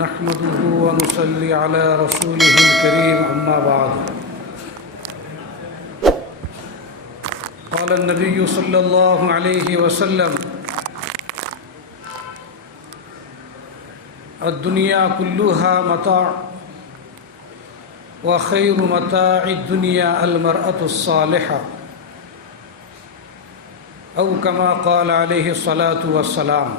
نحمده ونصلي على رسوله الكريم أما بعد قال النبي صلى الله عليه وسلم الدنيا كلها متاع وخير متاع الدنيا المرأة الصالحة او كما قال عليه الصلاة والسلام۔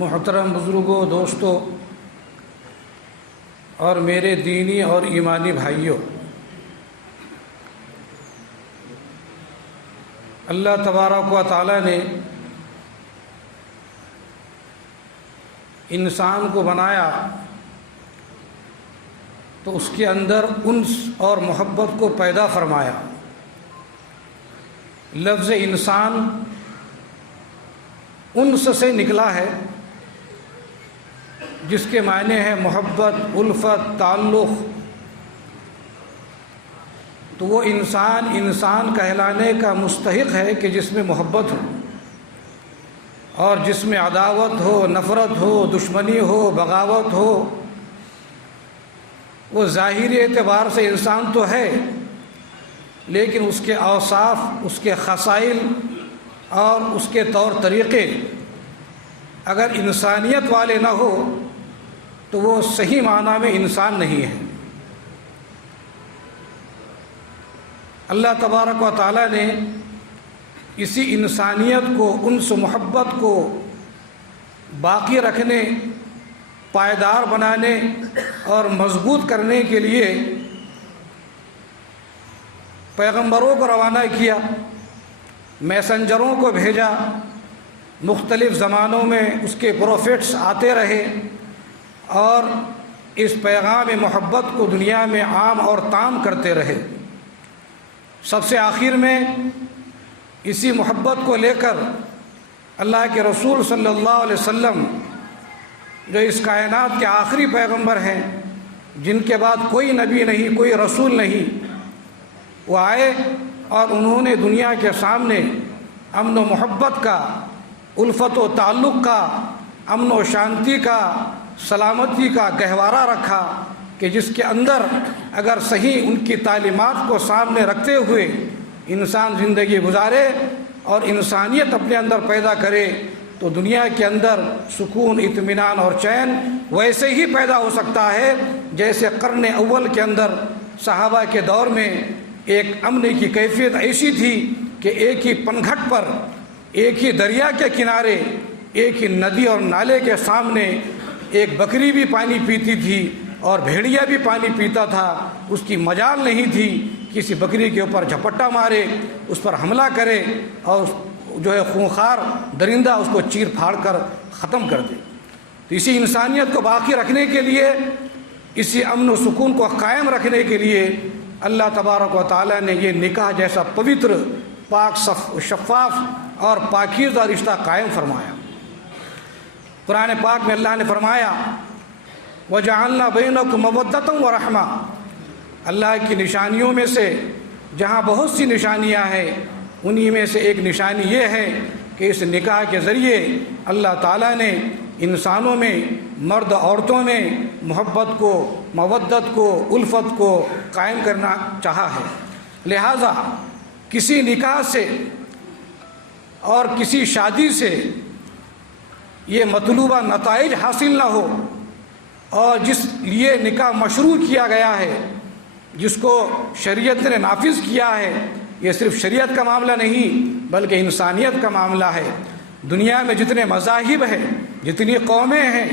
محترم بزرگوں، دوستوں اور میرے دینی اور ایمانی بھائیوں، اللہ تبارک و تعالی نے انسان کو بنایا تو اس کے اندر انس اور محبت کو پیدا فرمایا۔ لفظ انسان انس سے نکلا ہے، جس کے معنی ہے محبت، الفت، تعلق۔ تو وہ انسان کہلانے کا مستحق ہے کہ جس میں محبت ہو، اور جس میں عداوت ہو، نفرت ہو، دشمنی ہو، بغاوت ہو۔ وہ ظاہری اعتبار سے انسان تو ہے، لیکن اس کے اوصاف، اس کے خصائل اور اس کے طور طریقے اگر انسانیت والے نہ ہو تو وہ صحیح معنی میں انسان نہیں ہے۔ اللہ تبارک و تعالی نے اسی انسانیت کو، انس و محبت کو باقی رکھنے، پائیدار بنانے اور مضبوط کرنے کے لیے پیغمبروں کو روانہ کیا، میسنجروں کو بھیجا، مختلف زمانوں میں اس کے پروفیٹس آتے رہے اور اس پیغام محبت کو دنیا میں عام اور تام کرتے رہے۔ سب سے آخر میں اسی محبت کو لے کر اللہ کے رسول صلی اللہ علیہ وسلم، جو اس کائنات کے آخری پیغمبر ہیں، جن کے بعد کوئی نبی نہیں، کوئی رسول نہیں، وہ آئے اور انہوں نے دنیا کے سامنے امن و محبت کا، الفت و تعلق کا، امن و شانتی کا، سلامتی کا گہوارہ رکھا کہ جس کے اندر اگر صحیح ان کی تعلیمات کو سامنے رکھتے ہوئے انسان زندگی گزارے اور انسانیت اپنے اندر پیدا کرے تو دنیا کے اندر سکون، اطمینان اور چین ویسے ہی پیدا ہو سکتا ہے جیسے قرن اول کے اندر صحابہ کے دور میں ایک امن کی کیفیت ایسی تھی کہ ایک ہی پنگھٹ پر، ایک ہی دریا کے کنارے، ایک ہی ندی اور نالے کے سامنے ایک بکری بھی پانی پیتی تھی اور بھیڑیا بھی پانی پیتا تھا۔ اس کی مجال نہیں تھی کسی بکری کے اوپر جھپٹا مارے، اس پر حملہ کرے اور جو ہے خونخوار درندہ اس کو چیر پھاڑ کر ختم کر دے۔ تو اسی انسانیت کو باقی رکھنے کے لیے، اسی امن و سکون کو قائم رکھنے کے لیے اللہ تبارک و تعالی نے یہ نکاح جیسا پوتر، پاک، شفاف اور پاکیزہ رشتہ قائم فرمایا۔ قرآن پاک میں اللہ نے فرمایا وَجَعَلْنَا بَيْنَكُمْ مَوَدَّةً وَرَحْمَةً۔ اللہ کی نشانیوں میں سے جہاں بہت سی نشانیاں ہیں، انہی میں سے ایک نشانی یہ ہے کہ اس نکاح کے ذریعے اللہ تعالیٰ نے انسانوں میں، مرد عورتوں میں محبت کو، مودت کو، الفت کو قائم کرنا چاہا ہے۔ لہٰذا کسی نکاح سے اور کسی شادی سے یہ مطلوبہ نتائج حاصل نہ ہو، اور جس لیے نکاح مشروع کیا گیا ہے، جس کو شریعت نے نافذ کیا ہے، یہ صرف شریعت کا معاملہ نہیں بلکہ انسانیت کا معاملہ ہے۔ دنیا میں جتنے مذاہب ہیں، جتنی قومیں ہیں،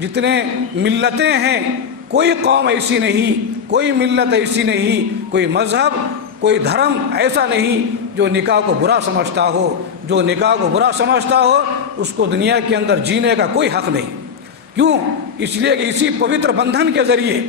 جتنے ملتیں ہیں، کوئی قوم ایسی نہیں، کوئی ملت ایسی نہیں، کوئی مذہب، کوئی دھرم ایسا نہیں جو نکاح کو برا سمجھتا ہو۔ جو نکاح کو برا سمجھتا ہو اس کو دنیا کے اندر جینے کا کوئی حق نہیں۔ کیوں؟ اس لیے کہ اسی پوتر بندھن کے ذریعے،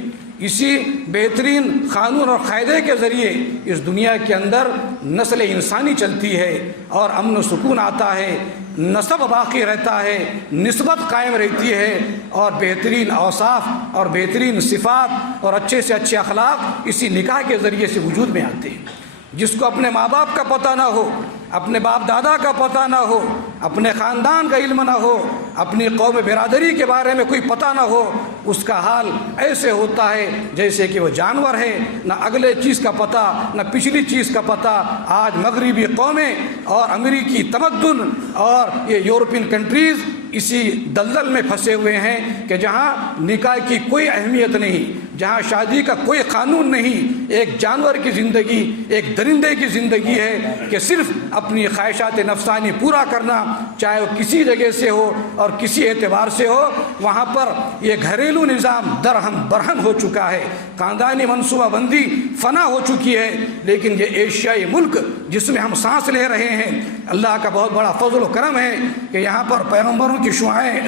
اسی بہترین قانون اور قاعدے کے ذریعے اس دنیا کے اندر نسل انسانی چلتی ہے اور امن و سکون آتا ہے، نسب باقی رہتا ہے، نسبت قائم رہتی ہے، اور بہترین اوصاف اور بہترین صفات اور اچھے سے اچھے اخلاق اسی نکاح کے ذریعے سے وجود میں آتے ہیں۔ جس کو اپنے ماں باپ کا پتہ نہ ہو، اپنے باپ دادا کا پتہ نہ ہو، اپنے خاندان کا علم نہ ہو، اپنی قوم برادری کے بارے میں کوئی پتہ نہ ہو، اس کا حال ایسے ہوتا ہے جیسے کہ وہ جانور ہے، نہ اگلے چیز کا پتہ نہ پچھلی چیز کا پتہ۔ آج مغربی قومیں اور امریکی تمدن اور یہ یورپین کنٹریز اسی دلدل میں پھنسے ہوئے ہیں کہ جہاں نکاح کی کوئی اہمیت نہیں، جہاں شادی کا کوئی قانون نہیں، ایک جانور کی زندگی، ایک درندے کی زندگی ہے کہ صرف اپنی خواہشات نفسانی پورا کرنا، چاہے وہ کسی جگہ سے ہو اور کسی اعتبار سے ہو۔ وہاں پر یہ گھریلو نظام درہم برہم ہو چکا ہے، خاندانی منصوبہ بندی فنا ہو چکی ہے۔ لیکن یہ ایشیائی ملک جس میں ہم سانس لے رہے ہیں، اللہ کا بہت بڑا فضل و کرم ہے کہ یہاں پر پیغمبروں کی شعائیں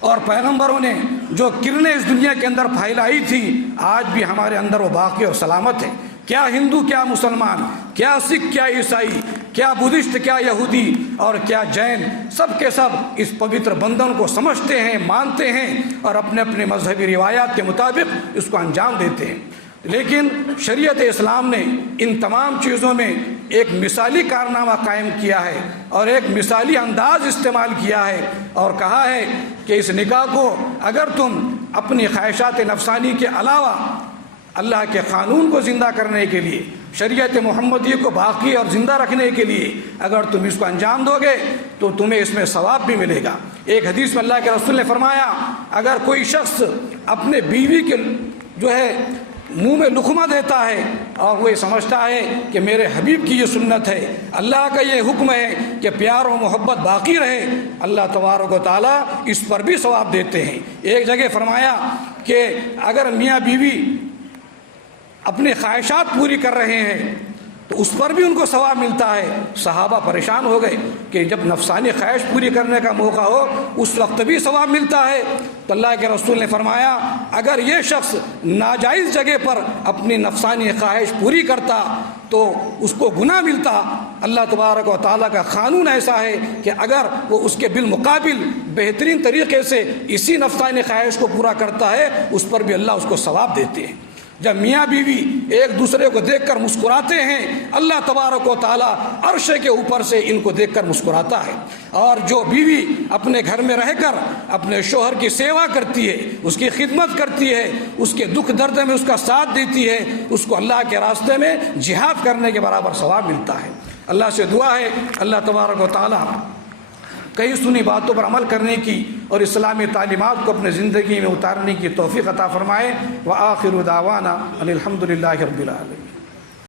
اور پیغمبروں نے جو کرنیں اس دنیا کے اندر پھیلائی تھی، آج بھی ہمارے اندر وہ باقی اور سلامت ہے۔ کیا ہندو، کیا مسلمان، کیا سکھ، کیا عیسائی، کیا بدھسٹ، کیا یہودی اور کیا جین، سب کے سب اس پوتر بندھن کو سمجھتے ہیں، مانتے ہیں اور اپنے اپنے مذہبی روایات کے مطابق اس کو انجام دیتے ہیں۔ لیکن شریعت اسلام نے ان تمام چیزوں میں ایک مثالی کارنامہ قائم کیا ہے اور ایک مثالی انداز استعمال کیا ہے اور کہا ہے کہ اس نکاح کو اگر تم اپنی خواہشات نفسانی کے علاوہ اللہ کے قانون کو زندہ کرنے کے لیے، شریعت محمدی کو باقی اور زندہ رکھنے کے لیے اگر تم اس کو انجام دو گے تو تمہیں اس میں ثواب بھی ملے گا۔ ایک حدیث میں اللہ کے رسول نے فرمایا، اگر کوئی شخص اپنے بیوی کے منہ میں لقمہ دیتا ہے اور وہ یہ سمجھتا ہے کہ میرے حبیب کی یہ سنت ہے، اللہ کا یہ حکم ہے کہ پیار و محبت باقی رہے، اللہ تبارک و تعالیٰ اس پر بھی ثواب دیتے ہیں۔ ایک جگہ فرمایا کہ اگر میاں بیوی اپنے خواہشات پوری کر رہے ہیں تو اس پر بھی ان کو ثواب ملتا ہے۔ صحابہ پریشان ہو گئے کہ جب نفسانی خواہش پوری کرنے کا موقع ہو اس وقت بھی ثواب ملتا ہے، تو اللہ کے رسول نے فرمایا اگر یہ شخص ناجائز جگہ پر اپنی نفسانی خواہش پوری کرتا تو اس کو گناہ ملتا۔ اللہ تبارک و تعالیٰ کا قانون ایسا ہے کہ اگر وہ اس کے بالمقابل بہترین طریقے سے اسی نفسانی خواہش کو پورا کرتا ہے اس پر بھی اللہ اس کو ثواب دیتے ہیں۔ جب میاں بیوی ایک دوسرے کو دیکھ کر مسکراتے ہیں، اللہ تبارک و تعالیٰ عرش کے اوپر سے ان کو دیکھ کر مسکراتا ہے۔ اور جو بیوی اپنے گھر میں رہ کر اپنے شوہر کی سیوا کرتی ہے، اس کی خدمت کرتی ہے، اس کے دکھ درد میں اس کا ساتھ دیتی ہے، اس کو اللہ کے راستے میں جہاد کرنے کے برابر ثواب ملتا ہے۔ اللہ سے دعا ہے اللہ تبارک و تعالیٰ کئی سنی باتوں پر عمل کرنے کی اور اسلامی تعلیمات کو اپنے زندگی میں اتارنے کی توفیق عطا فرمائے۔ وآخر دعوانا ان الحمد للہ رب العالمین۔